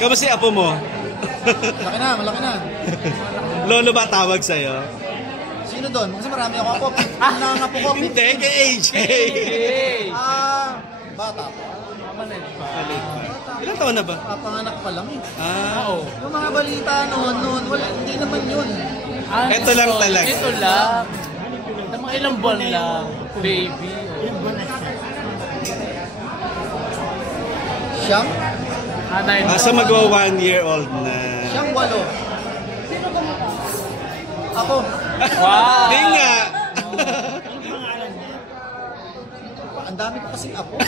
Kamusta si apo mo? Malaki na, malaki na. Lolo ba tawag sa'yo? Sino doon? Kasi marami ako apo. Nangangapo ko. Hindi, kay AJ. Bata pa. Ilang taon na ba? Panganak pa lang eh. Oo. Yung mga balita noon, wala, hindi naman yun. Ito lang talaga. Ito lang. Mga ilang buwan lang. Baby. Siyang? Asa magwa 1 year old na. Siyang 8. Ako. Wow! Hindi nga. Ang dami ko kasing apo.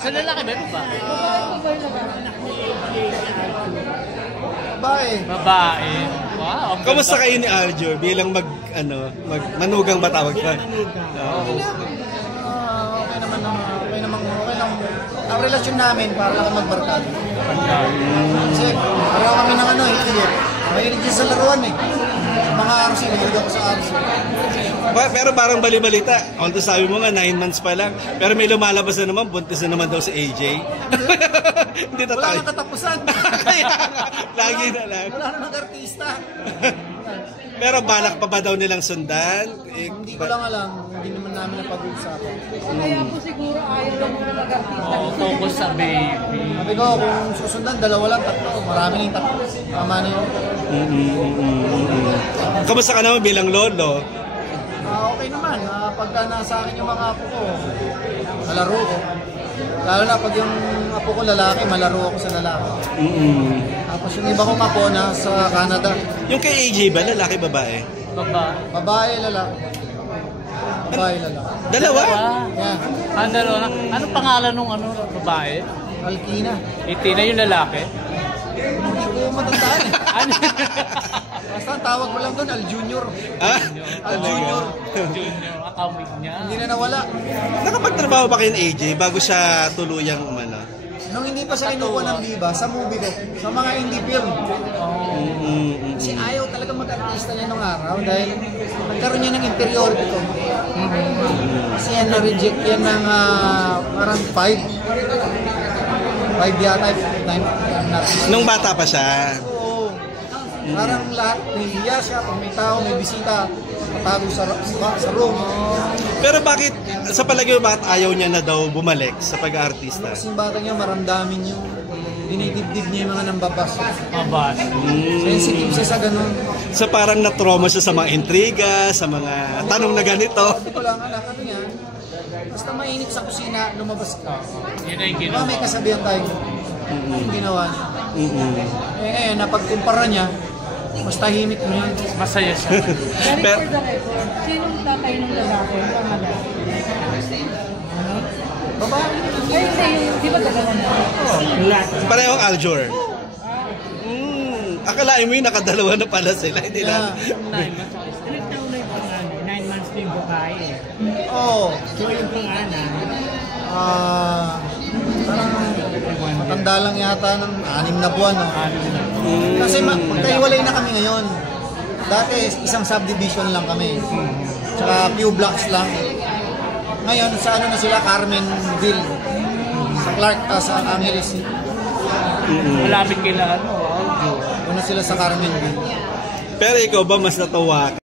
Sa lalaki ba? Babae. Babae. Wow. Kamusta kayo ni Aljur bilang manugang ba tawag pa? Okay naman. Ang relasyon namin para lang magbarkado. Kasi pareho kami ng higit. Mahilig din sa laruan eh. Mga RC, mahilig ako sa RC. Pero parang bali-balita. Although sabi mo nga 9 months pa lang. Pero may lumalabas na naman, buntis na naman daw si AJ. Hindi na Wala tayo. nang katapusan. Kaya lagi na lang. Wala nang artista. Pero balak pa ba daw nilang sundan? Hindi ko lang alam. Hindi naman namin napag-uusapan. Kaya po siguro ayaw lang muna mag-artista. Focus sa baby. Sabi ko, kung susundan, 2 lang, 3. Marami na yung 3. Tama na yun. Kamusta ka naman bilang lolo? Okay naman. Pagka nasa akin yung mga apo ko, malaro ko. Lalo na pag yung apo ko lalaki, malaro ako sa lalaki. Tapos yung iba kong apo na sa Canada. Yung kay AJ ba, lalaki babae? Babae, lalaki. Babae, lalaki. Dalawa? Yeah. Dalawa na. Anong pangalan nung babae? Alkina. Itina yung lalaki? Hindi ko matandaan eh. Ano? Basta ang tawag ko lang doon, Al Junior. Al Junior. Junior. Akawig niya. Hindi na nawala. Nakapagtrabaho ba kayo ng AJ bago siya tuluyang umano? Nung hindi pa siya kinukuha ng Viva, sa movie ko, sa mga indie film. Kasi ayaw talaga mag-artista niya nung araw dahil nagkaroon niya ng inferiority ko. Kasi yan na-reject yan ng parang 5. 5 yata, 9. Nung bata pa siya? Oo. Parang lahat, nahihiya siya. Pag may tao, may bisita, patago sa room. Pero bakit, sa palagay mo, bakit ayaw niya na daw bumalik sa pag-aartista? Kasi yung bata niya, maramdamin yung dinidibdib niya yung mga nambabas. Mabas. Sensitive siya sa ganun. So parang na-trauma siya sa mga intriga, sa mga tanong na ganito. Hindi ko lang anak, ano yan? Basta mainit sa kusina, lumabas ka. Yun na yung Diba ginawa. may kasabihan tayo? Yung ginawa niya. Eh ngayon, napagkumpara niya, mas tahimik mo yan. Masaya siya. Pero Pero- for the record, sinong tatay ng lalaki? Ang pangalan? Babae. Ay, hindi. Di ba dalawa na? Parehong Aljur. Akalain mo yung nakadalawa na pala sila. Hindi lang. Ilang taon na yung pangalan? 9 months na yung babae. Oo. So yung pangalan, Parang matanda lang yata ng 6 na buwan. No? Kasi magkaiwalay na kami ngayon. Dati isang subdivision lang kami. Tsaka few blocks lang. Ngayon sa ano na sila, Carmenville. Sa Clark, sa Angeles. Malapit kila Doon na sila sa Carmenville. Pero ikaw ba mas natuwa